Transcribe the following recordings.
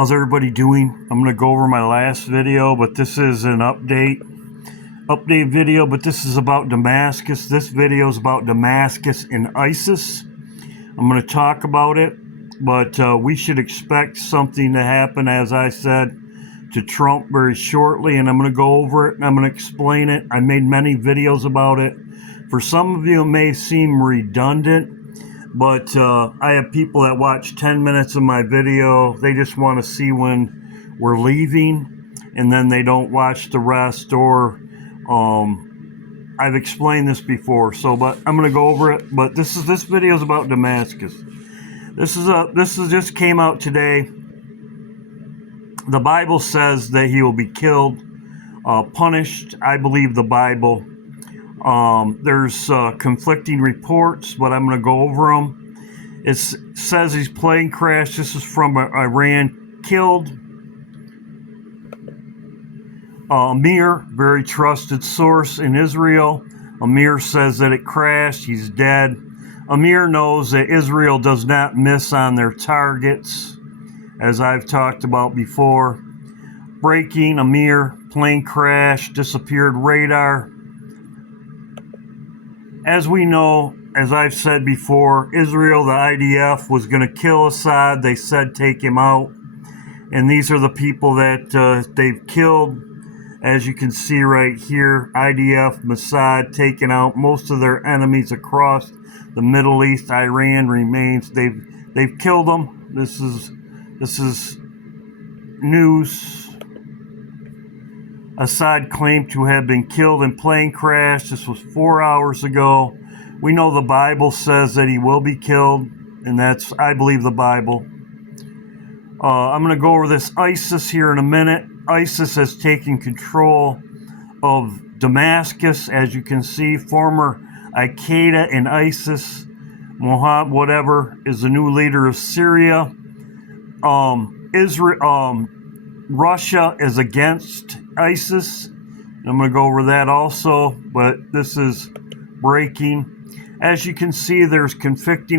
How's everybody doing? I'm going to go over my last video, but this is an update video, but this is about Damascus. This video is about Damascus and ISIS. I'm going to talk about it, but we should expect something to happen, as I said, to Trump very shortly, and I'm going to go over it and I'm going to explain it. I made many videos about it. For some of you, it may seem redundant, but I have people that watch 10 minutes of my video. They just want to see when we're leaving, and then they don't watch the rest, or I've explained this before, but I'm going to go over it. But this video is about Damascus. This just came out today. The Bible says that he will be killed, punished. I believe the Bible. There's conflicting reports, but I'm going to go over them. It says his plane crashed. This is from Iran. Killed. Amir, very trusted source in Israel. Amir says that it crashed. He's dead. Amir knows that Israel does not miss on their targets, as I've talked about before. Breaking, Amir, plane crash, disappeared radar. As we know, as I've said before, Israel, the IDF, was going to kill Assad. They said take him out. And these are the people that they've killed. As you can see right here, IDF, Assad, taken out most of their enemies across the Middle East. Iran remains. They've killed them. This is news. Assad claimed to have been killed in plane crash. This was 4 hours ago. We know the Bible says that he will be killed, and I believe the Bible. I'm going to go over this ISIS here in a minute. ISIS has taken control of Damascus, as you can see. Former Al-Qaeda and ISIS, Mohammed, whatever, is the new leader of Syria. Russia is against ISIS. I'm going to go over that also, but this is breaking. As you can see, there's conflicting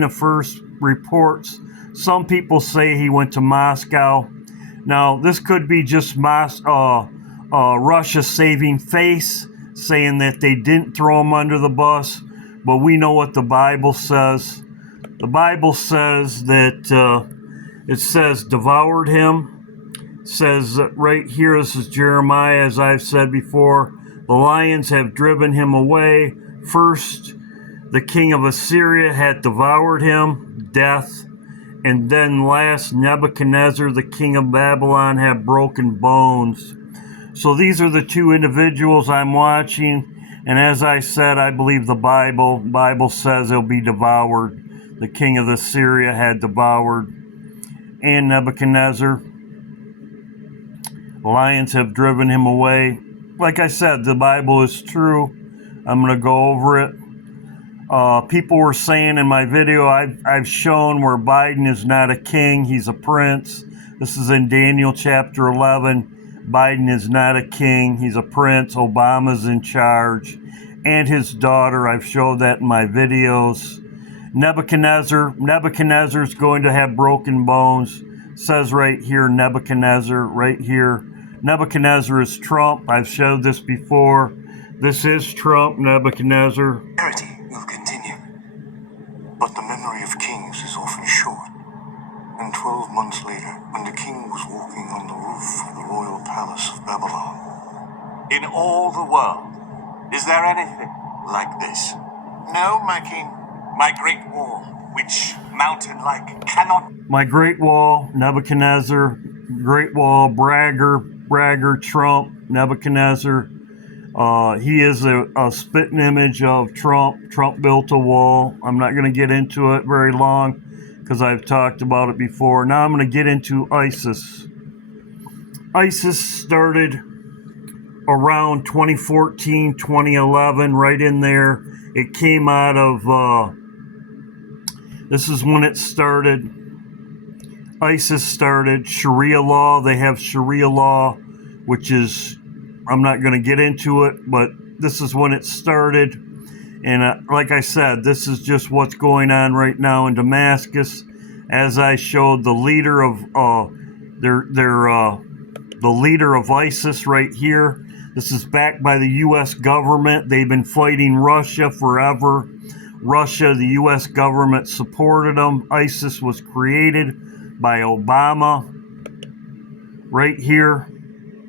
reports. Some people say he went to Moscow. Now, this could be just Russia saving face, saying that they didn't throw him under the bus, but we know what the Bible says. The Bible says that it says devoured him. It says right here, this is Jeremiah, as I've said before, the lions have driven him away. First, the king of Assyria had devoured him, death. And then last, Nebuchadnezzar, the king of Babylon, had broken bones. So these are the two individuals I'm watching. And as I said, I believe the Bible says he'll be devoured. The king of Assyria had devoured. And Nebuchadnezzar. The lions have driven him away. Like I said, the Bible is true. I'm going to go over it. People were saying in my video, I've shown where Biden is not a king, he's a prince. This is in Daniel chapter 11. Biden is not a king, he's a prince. Obama's in charge. And his daughter, I've showed that in my videos. Nebuchadnezzar is going to have broken bones. It says right here, Nebuchadnezzar, right here. Nebuchadnezzar is Trump. I've showed this before. This is Trump, Nebuchadnezzar. Will continue, but the memory of kings is often short. And 12 months later, when the king was walking on the roof of the royal palace of Babylon, in all the world, is there anything like this? No, my king. My great wall, which mountain-like cannot... My great wall, Nebuchadnezzar, great wall, bragger, Trump, Nebuchadnezzar. He is a spitting image of Trump. Trump built a wall. I'm not going to get into it very long because I've talked about it before. Now I'm going to get into ISIS. ISIS started around 2014, 2011, right in there. It came out of, this is when it started. ISIS started Sharia law. They have Sharia law, which is, I'm not going to get into it, but this is when it started. And like I said, this is just what's going on right now in Damascus. As I showed, the leader of They're the leader of ISIS right here. This is backed by the U.S. government. They've been fighting Russia forever. Russia, the U.S. government supported them. ISIS was created by Obama. Right here.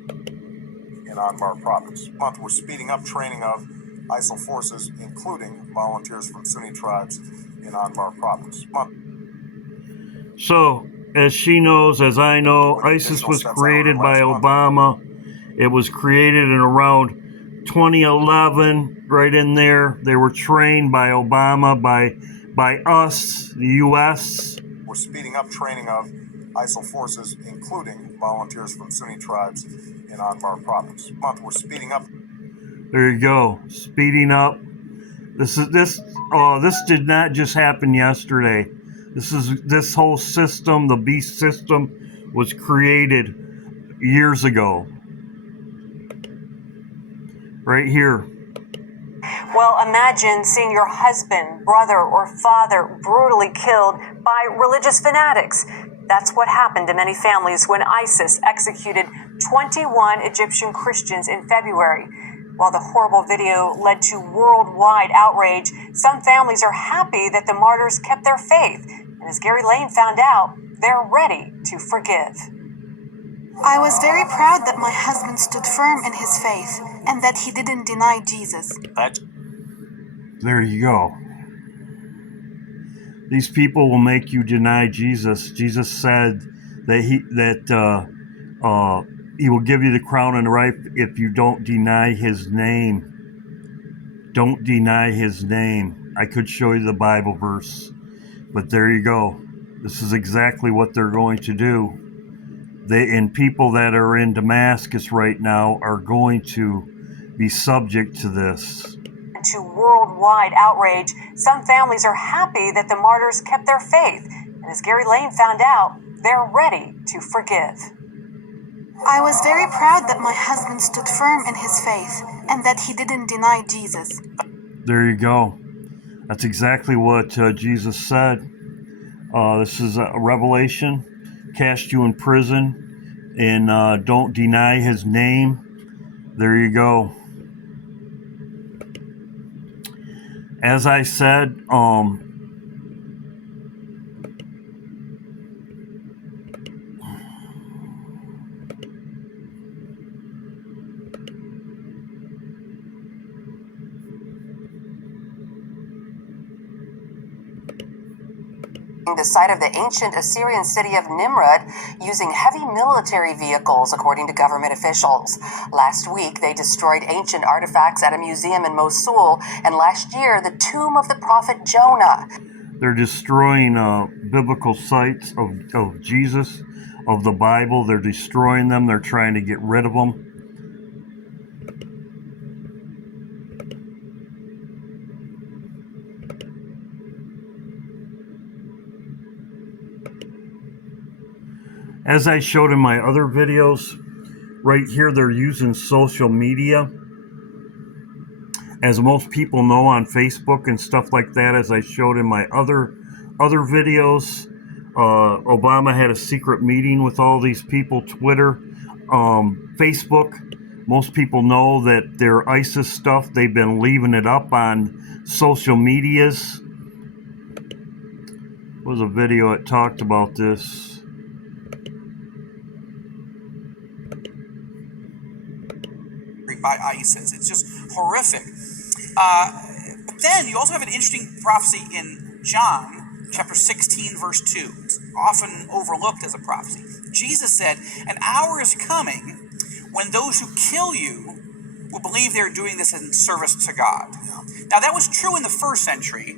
In Anbar province. This month, we're speeding up training of ISIL forces, including volunteers from Sunni tribes in Anbar province. So, as she knows, as I know, ISIS was created by Obama. It was created in around 2011, right in there. They were trained by Obama, by us, the U.S. We're speeding up training of ISIL forces, including volunteers from Sunni tribes in Anbar province. This month, we're speeding up. There you go, speeding up. This did not just happen yesterday. This whole system, the beast system, was created years ago. Right here. Well, imagine seeing your husband, brother, or father brutally killed by religious fanatics. That's what happened to many families when ISIS executed 21 Egyptian Christians in February. While the horrible video led to worldwide outrage, some families are happy that the martyrs kept their faith. And as Gary Lane found out, they're ready to forgive. I was very proud that my husband stood firm in his faith and that he didn't deny Jesus. There you go. These people will make you deny Jesus. Jesus said that he will give you the crown and right if you don't deny his name. Don't deny his name. I could show you the Bible verse, but there you go. This is exactly what they're going to do. And people that are in Damascus right now are going to be subject to this. To worldwide outrage, some families are happy that the martyrs kept their faith. And as Gary Lane found out, they're ready to forgive. I was very proud that my husband stood firm in his faith and that he didn't deny Jesus. There you go. That's exactly what Jesus said. This is a revelation. Cast you in prison and don't deny his name. There you go. As I said, the site of the ancient Assyrian city of Nimrud using heavy military vehicles, according to government officials. Last week, they destroyed ancient artifacts at a museum in Mosul, and last year, the tomb of the prophet Jonah. They're destroying biblical sites of Jesus, of the Bible. They're destroying them. They're trying to get rid of them. As I showed in my other videos, right here they're using social media. As most people know, on Facebook and stuff like that, as I showed in my other videos, Obama had a secret meeting with all these people. Twitter, Facebook, most people know that their ISIS stuff, they've been leaving it up on social medias. There was a video that talked about this. By ISIS. It's just horrific. But then you also have an interesting prophecy in John chapter 16, verse 2. It's often overlooked as a prophecy. Jesus said, "An hour is coming when those who kill you will believe they're doing this in service to God." Now, that was true in the first century.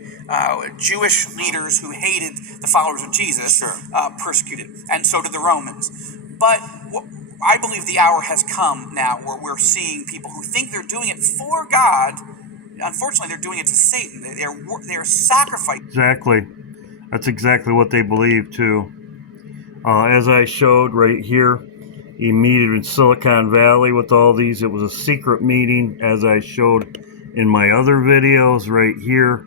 Jewish leaders who hated the followers of Jesus persecuted, and so did the Romans. But I believe the hour has come now where we're seeing people who think they're doing it for God. Unfortunately, they're doing it to Satan. They're sacrificing. Exactly. That's exactly what they believe too. As I showed right here, he meted in Silicon Valley with all these. It was a secret meeting, as I showed in my other videos right here,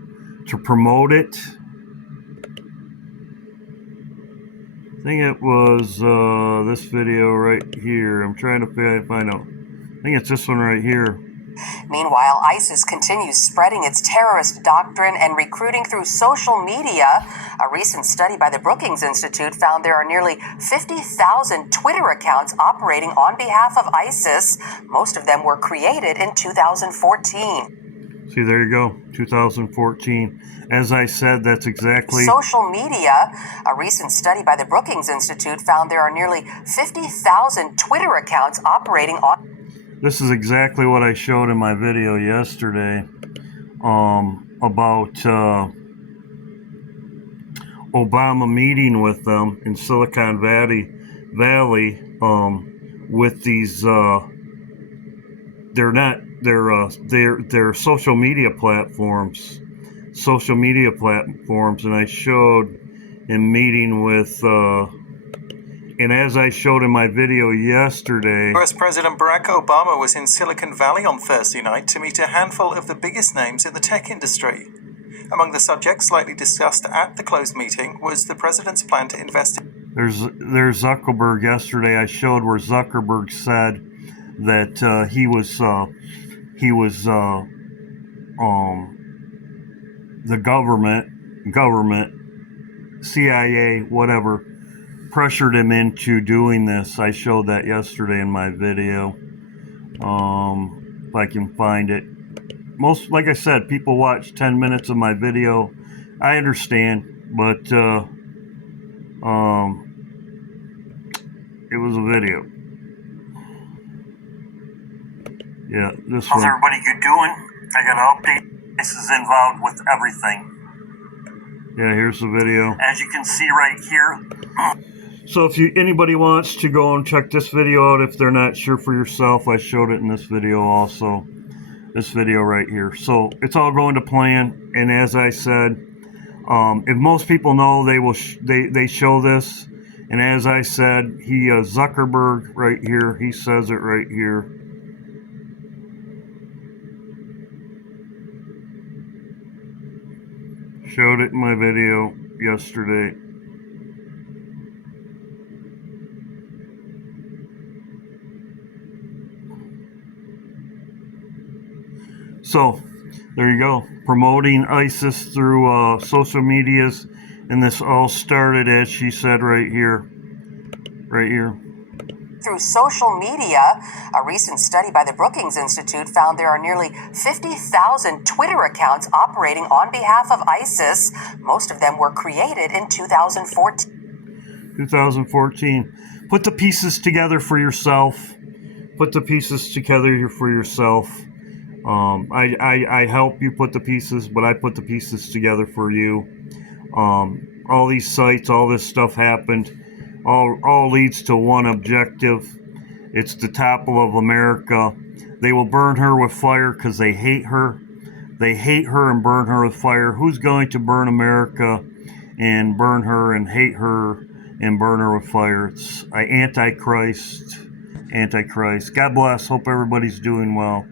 to promote it. think it was this video right here. I'm trying to find out. I think it's this one right here. Meanwhile, ISIS continues spreading its terrorist doctrine and recruiting through social media. A recent study by the Brookings Institute found there are nearly 50,000 Twitter accounts operating on behalf of ISIS. Most of them were created in 2014. See, there you go, 2014. As I said, that's exactly... Social media. A recent study by the Brookings Institute found there are nearly 50,000 Twitter accounts operating on... This is exactly what I showed in my video yesterday about Obama meeting with them in Silicon Valley with these they're social media platforms, and I showed him meeting with and as I showed in my video yesterday, US President Barack Obama was in Silicon Valley on Thursday night to meet a handful of the biggest names in the tech industry. Among the subjects slightly discussed at the closed meeting was the president's plan to invest in... There's Zuckerberg. Yesterday I showed where Zuckerberg said that he was the government, CIA, whatever, pressured him into doing this. I showed that yesterday in my video. If I can find it. Like I said, people watch 10 minutes of my video. I understand, but it was a video. Yeah, this one. How's everybody doing? I got an update. This is involved with everything. Yeah, here's the video. As you can see right here. So if anybody wants to go and check this video out, if they're not sure for yourself, I showed it in this video also. This video right here. So it's all going to plan, and as I said, if most people know, they show this, and as I said, Zuckerberg right here, he says it right here. Showed it in my video yesterday. So, there you go. Promoting ISIS through social medias. And this all started, as she said, right here. Right here. Through social media. A recent study by the Brookings Institute found there are nearly 50,000 Twitter accounts operating on behalf of ISIS. Most of them were created in 2014. 2014. Put the pieces together for yourself. Put the pieces together for yourself. I help you put the pieces, but I put the pieces together for you. All these sites, all this stuff happened. All leads to one objective. It's the topple of America. They will burn her with fire because they hate her. They hate her and burn her with fire. Who's going to burn America and burn her and hate her and burn her with fire? It's Antichrist. God bless. Hope everybody's doing well.